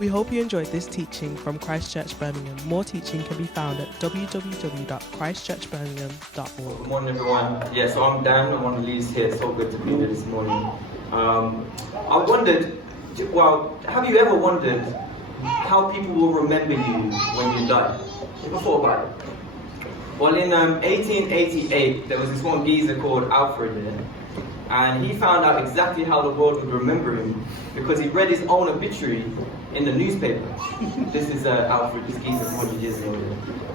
We hope you enjoyed this teaching from Christ Church Birmingham. More teaching can be found at www.christchurchbirmingham.org. Good morning, everyone. Yeah, so I'm Dan. I'm one of the leads here. It's so good to be here this morning. I wondered, well, have you ever wondered how people will remember you when you die? Ever thought about it? Well, in 1888, there was this one geezer called Alfred here, and he found out exactly how the world would remember him because he read his own obituary in the newspaper. This is Alfred, this geezer 400 years ago.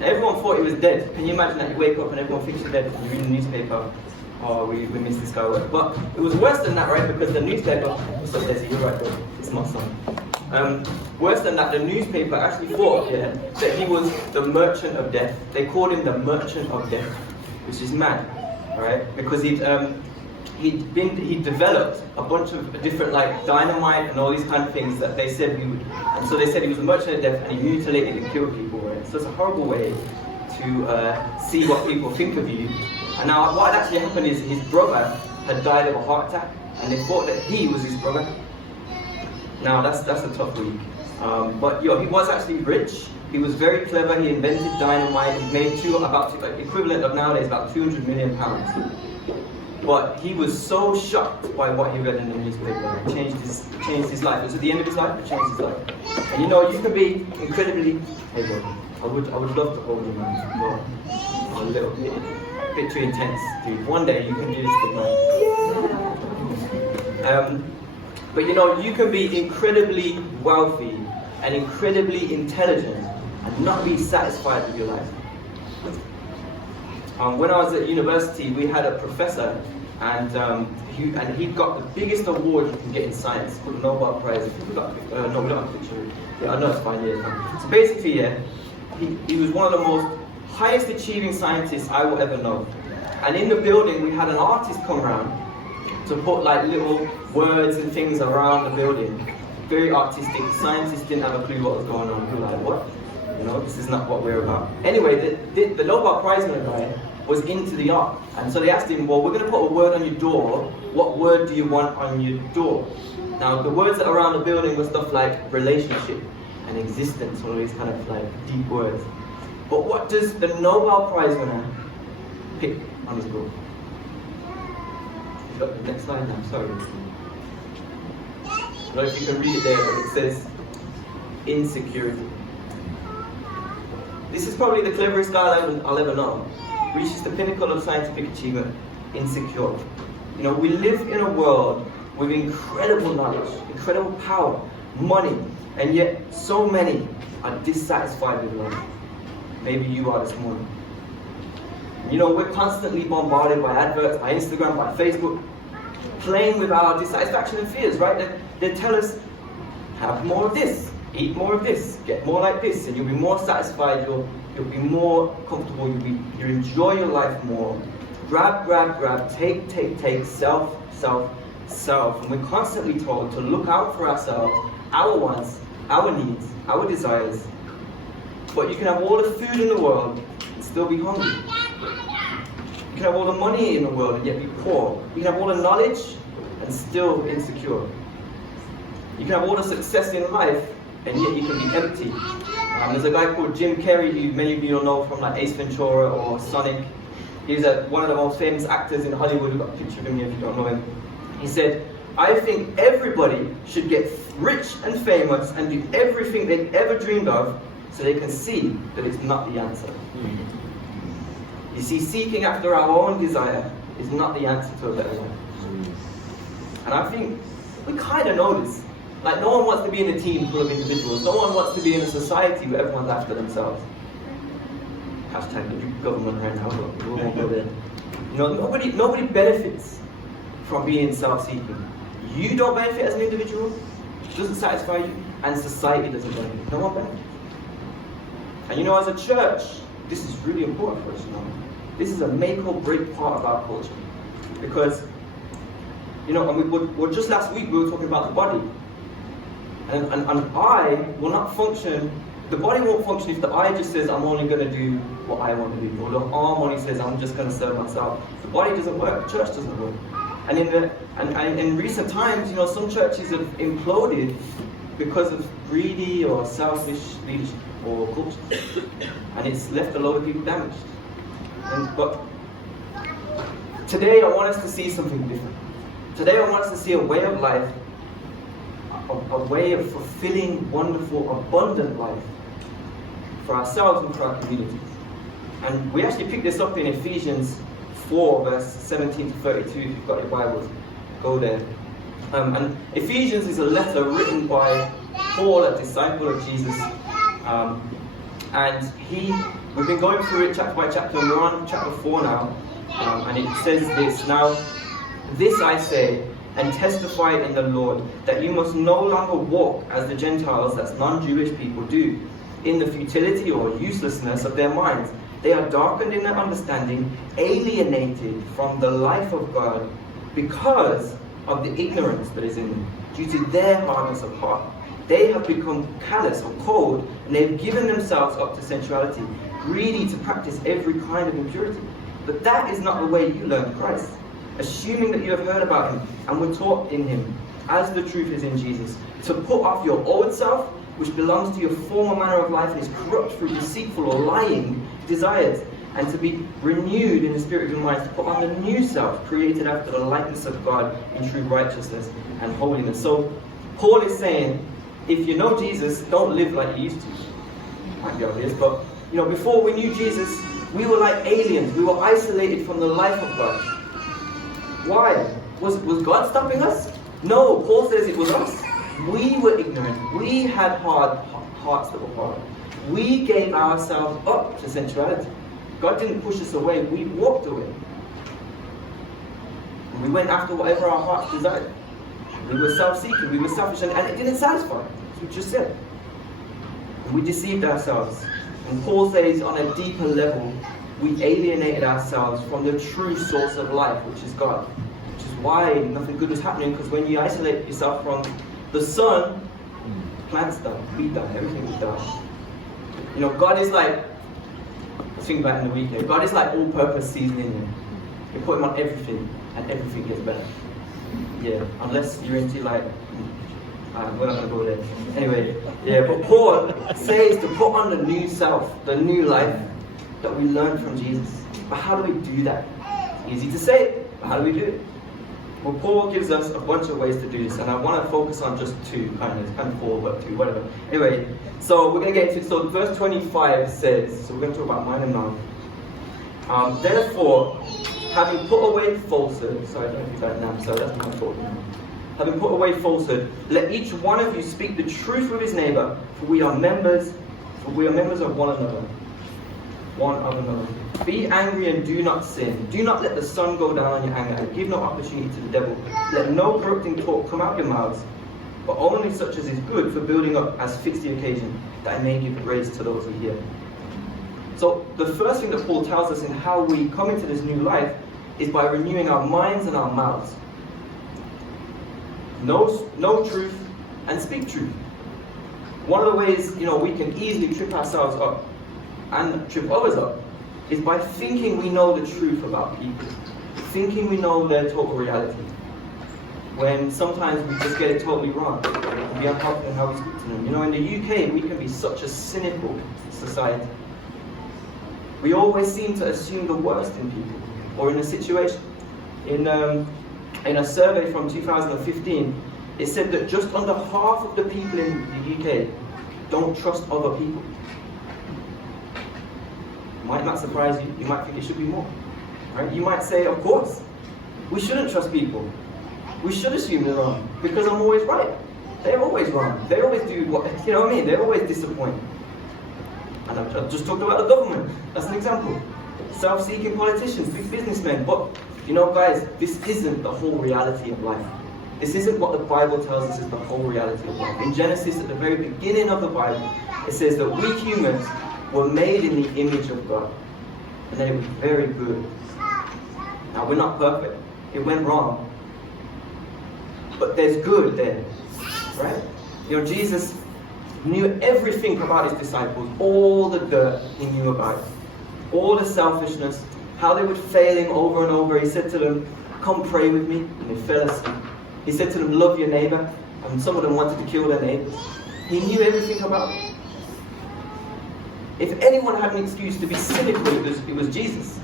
Everyone thought he was dead. Can you imagine that you wake up and everyone thinks you're dead and you read the newspaper? Oh, we missed this guy. But it was worse than that, right? Because the newspaper, what's up, Desi? You're right, though. It's my son. Worse than that, the newspaper actually thought that he was the merchant of death. They called him the merchant of death, which is mad, right? Because he'd developed a bunch of different like dynamite and all these kind of things that they said he would. And so they said he was a merchant of death and he mutilated and killed people, right? So it's a horrible way to see what people think of you. And now what actually happened is his brother had died of a heart attack and they thought that he was his brother. Now that's a tough week. But he was actually rich. He was very clever. He invented dynamite. He made equivalent of nowadays about £200 million. But he was so shocked by what he read in the newspaper. It changed his life. It was at the end of his life. It changed his life. And you know, you can be incredibly. Hey, bro, I would love to hold you, man. But a little bit too intense, dude. One day you can do this big man. But you know, you can be incredibly wealthy and incredibly intelligent and not be satisfied with your life. When I was at university, we had a professor, and he got the biggest award you can get in science, called the Nobel Prize. If you got, no, we don't have a picture. Yeah, I know it's fine. Yeah. So basically, he was one of the most highest achieving scientists I will ever know. And in the building, we had an artist come around to put like little words and things around the building. Very artistic. Scientists didn't have a clue what was going on. We were like, what? You know, this is not what we're about. Anyway, the Nobel Prize winner guy was into the art. And so they asked him, well, we're going to put a word on your door. What word do you want on your door? Now, the words that are around the building were stuff like relationship and existence, all these kind of like deep words. But what does the Nobel Prize winner pick on his door? You've got the next slide now, sorry. I don't know if you can read it there, but it says insecurity. This is probably the cleverest guy I'll ever know. Reaches the pinnacle of scientific achievement, insecure. You know, we live in a world with incredible knowledge, incredible power, money, and yet so many are dissatisfied with life. Maybe you are this morning. You know, we're constantly bombarded by adverts, by Instagram, by Facebook, playing with our dissatisfaction and fears, right? They tell us, have more of this, eat more of this, get more like this, and you'll be more satisfied, you'll be more comfortable, you'll enjoy your life more. Grab, take, self. And we're constantly told to look out for ourselves, our wants, our needs, our desires. But you can have all the food in the world and still be hungry. You can have all the money in the world and yet be poor. You can have all the knowledge and still insecure. You can have all the success in life and yet you can be empty. There's a guy called Jim Carrey, who many of you will know from like Ace Ventura or Sonic. He's one of the most famous actors in Hollywood. We've got a picture of him here if you don't know him. He said, I think everybody should get rich and famous and do everything they've ever dreamed of so they can see that it's not the answer. You see, seeking after our own desire is not the answer to a better life. And I think we kind of know this. Like, no one wants to be in a team full of individuals. No one wants to be in a society where everyone's after themselves. Hashtag the government right now, but we won't go there. You know, nobody benefits from being self-seeking. You don't benefit as an individual, it doesn't satisfy you, and society doesn't benefit. No one benefits. And you know, as a church, this is really important for us to know. This is a make or break part of our culture. Because, you know, and just last week we were talking about the body. And I will not function, the body won't function if the eye just says, I'm only going to do what I want to do. Or the arm only says, I'm just going to serve myself. The body doesn't work, church doesn't work. And in recent times, you know, some churches have imploded because of greedy or selfish leadership or culture. And it's left a lot of people damaged. But today I want us to see something different. Today I want us to see a way of life, a way of fulfilling, wonderful, abundant life for ourselves and for our communities. And we actually picked this up in Ephesians 4, verse 17 to 32, if you've got your Bibles, go there. And Ephesians is a letter written by Paul, a disciple of Jesus. And we've been going through it chapter by chapter, and we're on chapter 4 now. And it says this: "Now, this I say, and testify in the Lord, that you must no longer walk as the Gentiles," that's non-Jewish people, "do, in the futility or uselessness of their minds. They are darkened in their understanding, alienated from the life of God, because of the ignorance that is in them, due to their hardness of heart. They have become callous or cold, and they have given themselves up to sensuality, greedy to practice every kind of impurity. But that is not the way you learned Christ, assuming that you have heard about him and were taught in him, as the truth is in Jesus, to put off your old self, which belongs to your former manner of life and is corrupt through deceitful or lying desires, and to be renewed in the spirit of your minds, to put on the new self, created after the likeness of God in true righteousness and holiness." So Paul is saying, if you know Jesus, don't live like you used to. Might be obvious, but before we knew Jesus, we were like aliens. We were isolated from the life of God. Why? Was God stopping us? No, Paul says it was us. We were ignorant. We had hard hearts that were hard. We gave ourselves up to sensuality. God didn't push us away. We walked away. We went after whatever our hearts desired. We were self-seeking. We were selfish, and it didn't satisfy, as we just said. And we deceived ourselves. And Paul says, on a deeper level, we alienated ourselves from the true source of life, which is God. Which is why nothing good was happening, because when you isolate yourself from the sun, plants die, we die, everything will die. God is like, think about it in the weekend, God is like all-purpose seasoning. You put him on everything, and everything gets better. Yeah, unless you're into we're not going to go there. Anyway, yeah, but Paul says to put on the new self, the new life that we learned from Jesus. But how do we do that? It's easy to say, but how do we do it? Well, Paul gives us a bunch of ways to do this, and I want to focus on just two, kind of four, but two, whatever. Anyway, so we're going to get into it. So verse 25 says, so we're going to talk about mine and none. "Therefore, having put away falsehood," sorry, I don't do that now, so that's my fault. "Having put away falsehood, let each one of you speak the truth with his neighbor, for we are members of one another. Be angry and do not sin. Do not let the sun go down on your anger, and give no opportunity to the devil. Let no corrupting talk come out of your mouths, but only such as is good for building up as fits the occasion, that I may give grace to those who hear." So the first thing that Paul tells us in how we come into this new life is by renewing our minds and our mouths. Know truth and speak truth. One of the ways we can easily trip ourselves up and trip others up is by thinking we know the truth about people, thinking we know their total reality, when sometimes we just get it totally wrong. We are helpful in how we speak to them. In the UK, we can be such a cynical society. We always seem to assume the worst in people or in a situation. In a survey from 2015, it said that just under half of the people in the UK don't trust other people. Might not surprise you. You might think it should be more. Right? You might say, of course, we shouldn't trust people. We should assume they're wrong, because I'm always right. They're always wrong. They always do They're always disappointing. And I've just talked about the government. That's an example. Self-seeking politicians, big businessmen. But, guys, this isn't the whole reality of life. This isn't what the Bible tells us is the whole reality of life. In Genesis, at the very beginning of the Bible, it says that we humans were made in the image of God. And that it was very good. Now, we're not perfect. It went wrong. But there's good there. Right? Jesus knew everything about his disciples. All the dirt he knew about it. All the selfishness. How they would fail him over and over. He said to them, "Come pray with me." And they fell asleep. He said to them, "Love your neighbor." and some of them wanted to kill their neighbors. He knew everything about it. If anyone had an excuse to be cynical, it was Jesus.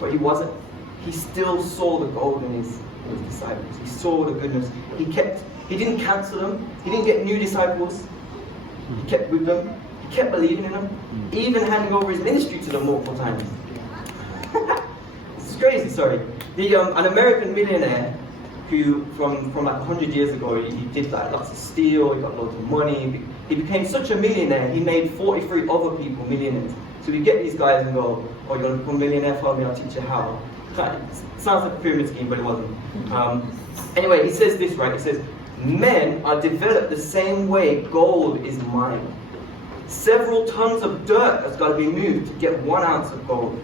But he wasn't. He still saw the gold in his disciples. He saw the goodness. He didn't cancel them. He didn't get new disciples. He kept with them. He kept believing in them. Even handing over his ministry to them multiple times. This is crazy, sorry. An American millionaire who, from like 100 years ago, he did like lots of steel, he got loads of money. He became such a millionaire, he made 43 other people millionaires. So we get these guys and go, oh, you're going to become a millionaire, follow me, I'll teach you how. It sounds like a pyramid scheme, but it wasn't. Anyway, he says this, right? He says, men are developed the same way gold is mined. Several tons of dirt has got to be moved to get 1 ounce of gold.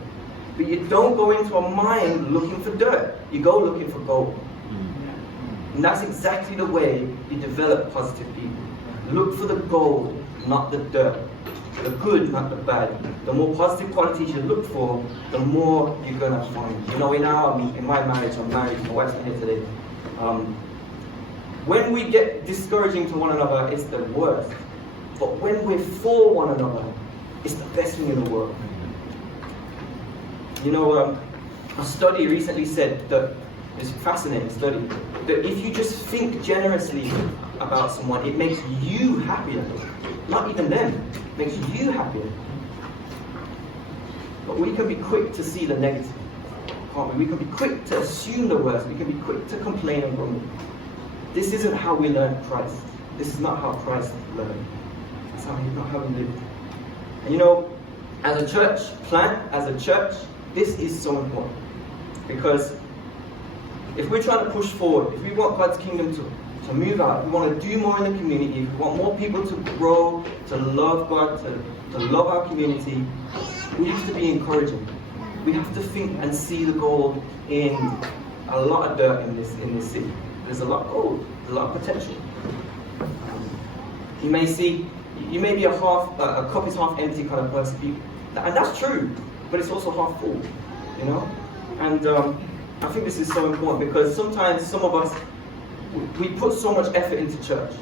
But you don't go into a mine looking for dirt. You go looking for gold. And that's exactly the way you develop positive people. Look for the gold, not the dirt. The good, not the bad. The more positive qualities you look for, the more you're going to find. You know, in my marriage, I'm married, my wife's not here today. When we get discouraging to one another, it's the worst. But when we're for one another, it's the best thing in the world. You know, a study recently said that, it's a fascinating study, that if you just think generously about someone, it makes you happier. Not even them, it makes you happier. But we can be quick to see the negative, can't we? We can be quick to assume the worst, we can be quick to complain and grumble. This isn't how we learn Christ. This is not how Christ learned. That's not how we live. And you know, as a church plant, as a church, this is so important. Because if we're trying to push forward, if we want God's kingdom to move out, if we want to do more in the community, if we want more people to grow, to love God, to love our community, we have to be encouraging. We have to think and see the gold in a lot of dirt in this city. There's a lot of gold, there's a lot of potential. You may be a cup is half empty kind of person, and that's true, but it's also half full, you know? And I think this is so important because sometimes some of us, we put so much effort into church,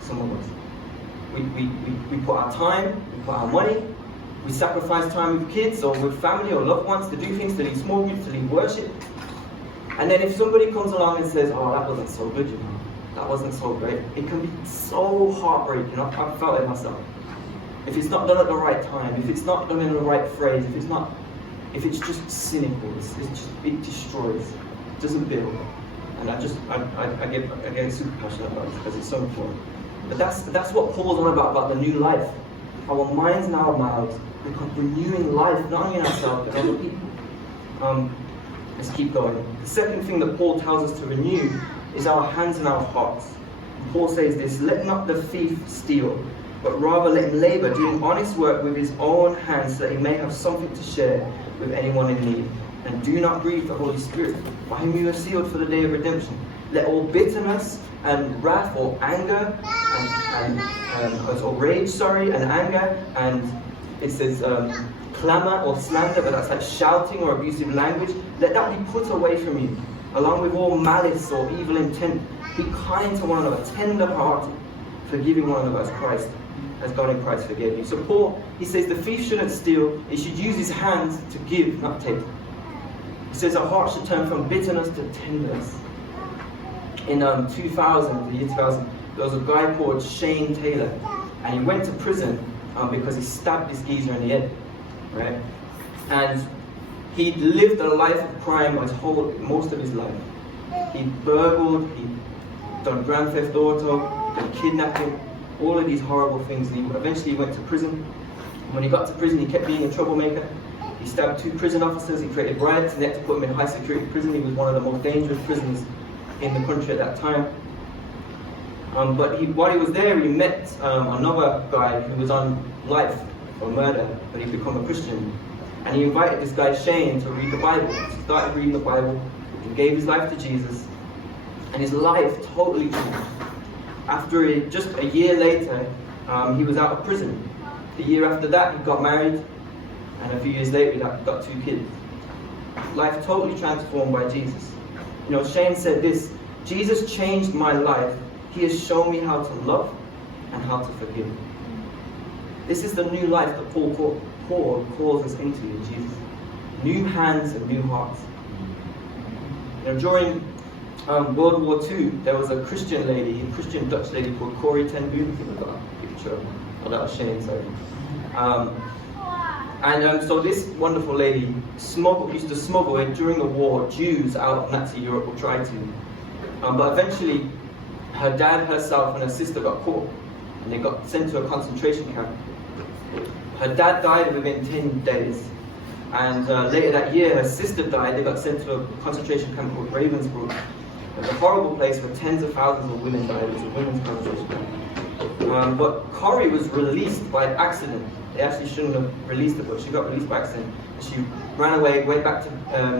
some of us. We put our time, we put our money, we sacrifice time with kids or with family or loved ones to do things, to lead small groups, to lead worship. And then if somebody comes along and says, oh, that wasn't so good, you know, that wasn't so great, it can be so heartbreaking. I've felt it myself. If it's not done at the right time, if it's not done in the right phrase, if it's just cynical, it destroys, it doesn't build. And I get super passionate about it because it's so important. But that's what Paul's on about the new life. Our minds and our mouths become renewing life, not only in ourselves, but in other people. Let's keep going. The second thing that Paul tells us to renew is our hands and our hearts. And Paul says this, let not the thief steal, but rather let him labor, doing honest work with his own hands, so that he may have something to share with anyone in need. And do not grieve the Holy Spirit, by whom you are sealed for the day of redemption. Let all bitterness and wrath or anger or rage, and anger, and it says clamor or slander, but that's like shouting or abusive language. Let that be put away from you, along with all malice or evil intent. Be kind to one another, tender-hearted, forgiving one another as God in Christ forgave you. So Paul, he says the thief shouldn't steal, he should use his hands to give, not take. He says our hearts should turn from bitterness to tenderness. In the year 2000, there was a guy called Shane Taylor, and he went to prison because he stabbed this geezer in the head, right? And he'd lived a life of crime most of his life. He burgled, he'd done grand theft auto, done kidnapping, all of these horrible things. And he eventually went to prison. When he got to prison, he kept being a troublemaker. He stabbed 2 prison officers, he created riots, and they had to put him in high security prison. He was one of the most dangerous prisoners in the country at that time. But while he was there, he met another guy who was on life for murder, but he'd become a Christian. And he invited this guy Shane to read the Bible. He started reading the Bible, he gave his life to Jesus, and his life totally changed. After just a year later, he was out of prison. The year after that, he got married, and a few years later, he got 2 kids. Life totally transformed by Jesus. You know, Shane said this, Jesus changed my life. He has shown me how to love and how to forgive. This is the new life that Paul calls us into in Jesus. New hands and new hearts. During World War II, there was a Christian Dutch lady called Corrie ten Boom. I think I've got a picture of that. Shane, sorry. So this wonderful lady used to smuggle in during the war Jews out of Nazi Europe, or tried to. But eventually, her dad, herself, and her sister got caught, and they got sent to a concentration camp. Her dad died within 10 days, and later that year, her sister died. They got sent to a concentration camp called Ravensbrück. It was a horrible place where tens of thousands of women died. It was a women's concentration camp. But Corrie was released by accident. They actually shouldn't have released her, but she got released by accident. She ran away, went back to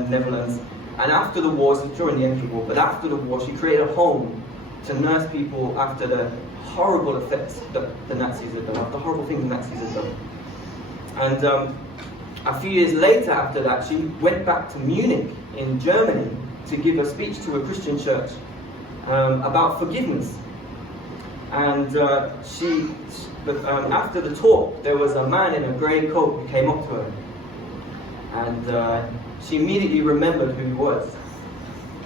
Netherlands, and after the war, so during the end of the war, but after the war, she created a home to nurse people after the horrible effects that the Nazis had done, after the horrible things the Nazis had done. And a few years later after that, she went back to Munich in Germany to give a speech to a Christian church about forgiveness. And after the talk, there was a man in a grey coat who came up to her. And she immediately remembered who he was.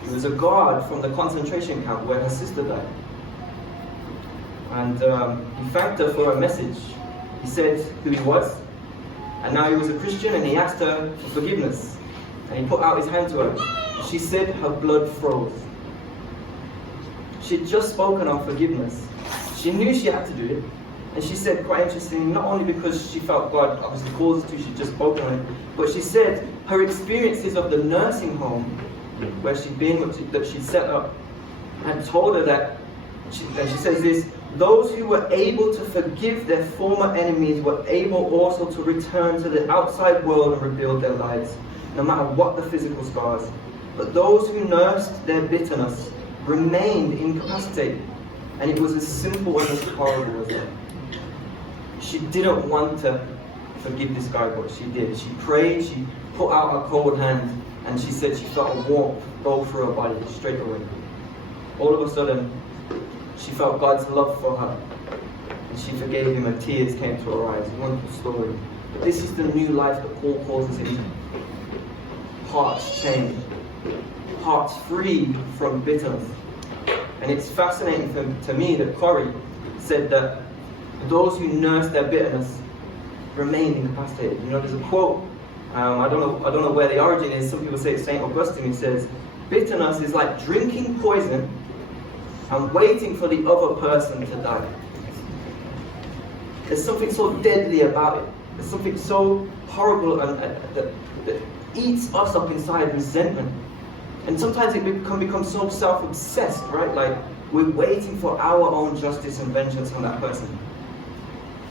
He was a guard from the concentration camp where her sister died. And he thanked her for her message. He said who he was. And now he was a Christian, and he asked her for forgiveness. And he put out his hand to her. She said her blood froze. She had just spoken on forgiveness. She knew she had to do it. And she said, quite interesting, not only because she felt God obviously calls us to, she'd just spoken on it, but she said her experiences of the nursing home where she'd been, that she'd set up, had told her that, and she says this, those who were able to forgive their former enemies were able also to return to the outside world and rebuild their lives, no matter what the physical scars. But those who nursed their bitterness remained incapacitated. And it was as simple and as horrible as that. She didn't want to forgive this guy, but she did. She prayed, she put out her cold hand, and she said she felt a warmth go through her body straight away. All of a sudden, she felt God's love for her, and she forgave him, and tears came to her eyes. Wonderful story. This is the new life that Paul calls us into. Hearts changed. Hearts free from bitterness. And it's fascinating to me that Corrie said that those who nurse their bitterness remain incapacitated. There's a quote, I don't know where the origin is. Some people say it's St. Augustine, who says, bitterness is like drinking poison and waiting for the other person to die. There's something so deadly about it. There's something so horrible that eats us up inside, resentment. And sometimes it can become so self-obsessed, right? Like we're waiting for our own justice and vengeance on that person.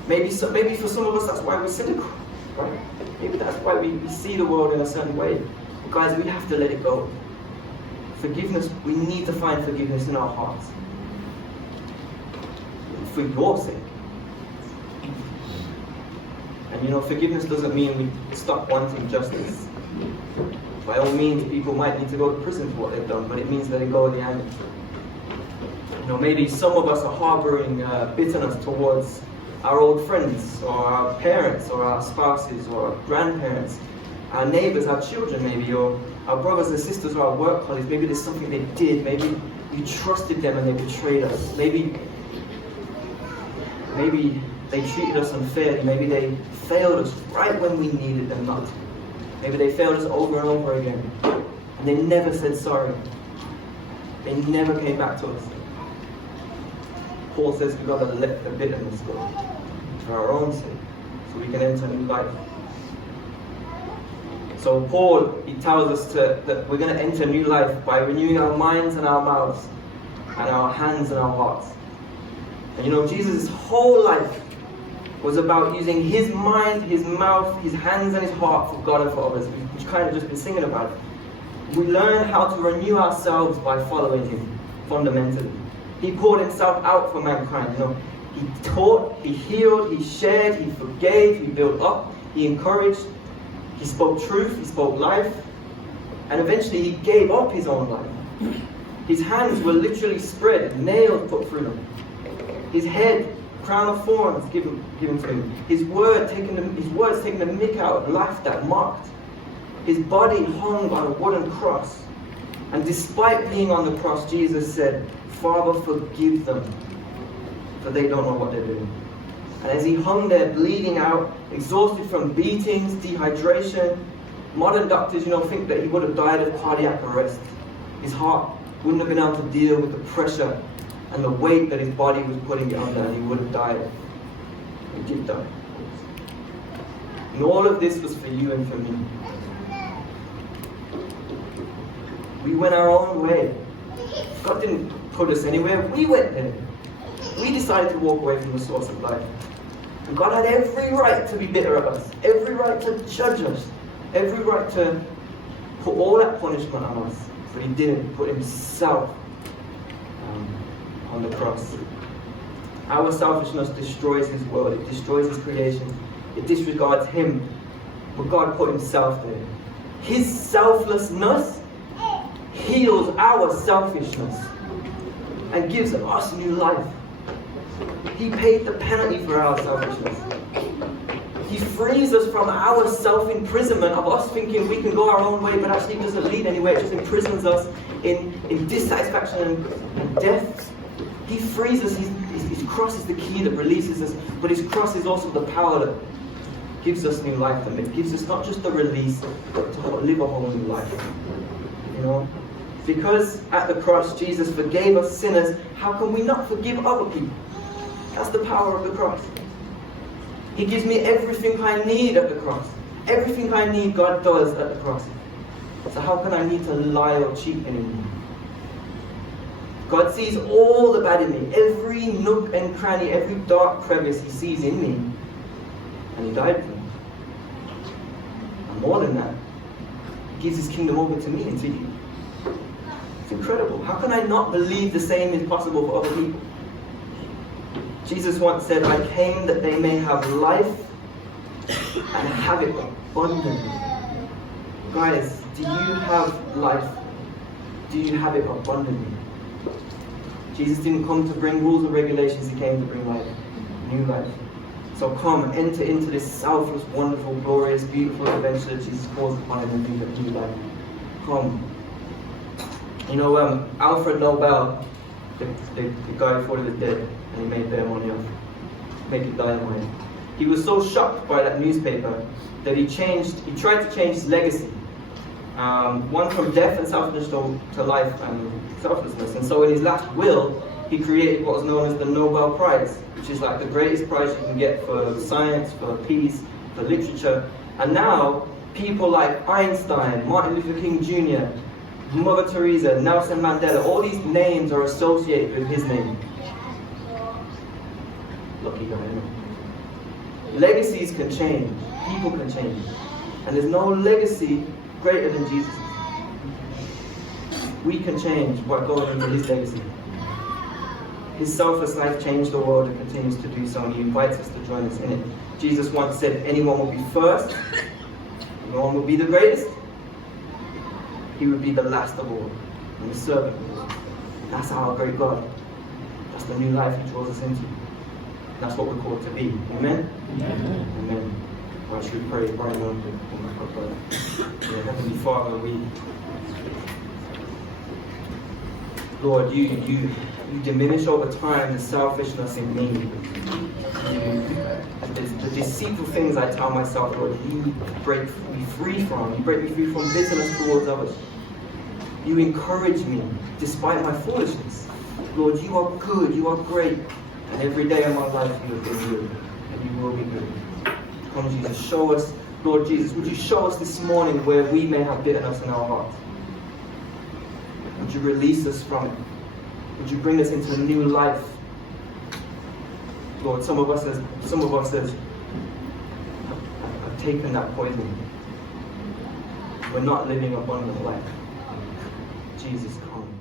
Maybe for some of us that's why we're cynical, right? Maybe that's why we see the world in a certain way. But guys, we have to let it go. Forgiveness, we need to find forgiveness in our hearts. For your sake. And forgiveness doesn't mean we stop wanting justice. By all means, people might need to go to prison for what they've done, but it means letting go of the anger. Maybe some of us are harboring bitterness towards our old friends, or our parents, or our spouses, or our grandparents, our neighbors, our children maybe, or our brothers and sisters, or our work colleagues. Maybe there's something they did. Maybe we trusted them and they betrayed us. Maybe they treated us unfairly. Maybe they failed us right when we needed them not to. Maybe they failed us over and over again. And they never said sorry. They never came back to us. Paul says we've got to let the bitterness go for our own sake, so we can enter new life. So Paul, he tells us that we're going to enter new life by renewing our minds and our mouths, and our hands and our hearts. And Jesus' whole life was about using his mind, his mouth, his hands and his heart for God and for others. We've kind of just been singing about it. We learn how to renew ourselves by following him, fundamentally. He poured himself out for mankind. He taught, he healed, he shared, he forgave, he built up, he encouraged, he spoke truth, he spoke life, and eventually he gave up his own life. His hands were literally spread, nails put through them. His head, crown of thorns given to him. His words taking the mick out, laughed at, mocked. His body hung on a wooden cross. And despite being on the cross, Jesus said, "Father, forgive them, for they don't know what they're doing." And as he hung there, bleeding out, exhausted from beatings, dehydration, modern doctors, think that he would have died of cardiac arrest. His heart wouldn't have been able to deal with the pressure and the weight that his body was putting it under, and he would have died. He did die. And all of this was for you and for me. We went our own way. God didn't put us anywhere. We went there. We decided to walk away from the source of life. And God had every right to be bitter at us, every right to judge us, every right to put all that punishment on us. But he didn't. He put himself on the cross. Our selfishness destroys his world. It destroys his creation. It disregards him. But God put himself there. His selflessness heals our selfishness and gives us new life. He paid the penalty for our selfishness. He frees us from our self-imprisonment of us thinking we can go our own way, but actually it doesn't lead anywhere. It just imprisons us in dissatisfaction and death. He frees us. His cross is the key that releases us, but his cross is also the power that gives us new life. And it gives us not just the release, but to live a whole new life. Because at the cross Jesus forgave us sinners, how can we not forgive other people? That's the power of the cross. He gives me everything I need at the cross. Everything I need God does at the cross. So how can I need to lie or cheat anymore? God sees all the bad in me, every nook and cranny, every dark crevice he sees in me. And he died for me. And more than that, he gives his kingdom over to me and to you. It's incredible. How can I not believe the same is possible for other people? Jesus once said, "I came that they may have life and have it abundantly." Guys, do you have life? Do you have it abundantly? Jesus didn't come to bring rules and regulations. He came to bring life, new life. So come, enter into this selfless, wonderful, glorious, beautiful adventure that Jesus calls upon him and bring new life. Come. Alfred Nobel, the guy who thought he was dead, and he made their money off making dynamite. He was so shocked by that newspaper that he tried to change his legacy. One from death and selfishness to life and selflessness. And so in his last will, he created what was known as the Nobel Prize, which is like the greatest prize you can get for science, for peace, for literature. And now, people like Einstein, Martin Luther King Jr., Mother Teresa, Nelson Mandela, all these names are associated with his name. Lucky guy, isn't it? Legacies can change. People can change. And there's no legacy greater than Jesus. We can change by going into his legacy. His selfless life changed the world and continues to do so, and he invites us to join us in it. Jesus once said, anyone will be first, no one will be the greatest, he would be the last of all, and the servant of all. That's our great God. That's the new life he draws us into. That's what we're called to be. Amen? Amen. Amen. Well, should we pray right now? Heavenly Father, Lord, you diminish over time the selfishness in me. The deceitful things I tell myself, Lord, you break me free from. You break me free from bitterness towards others. You encourage me despite my foolishness. Lord, you are good, you are great. And every day of my life you have been good. And you will be good. Come, Jesus, show us, Lord Jesus, would you show us this morning where we may have bitterness in our hearts? Would you release us from it? Would you bring us into a new life? Lord, some of us have taken that poison. We're not living abundant life. Jesus, come.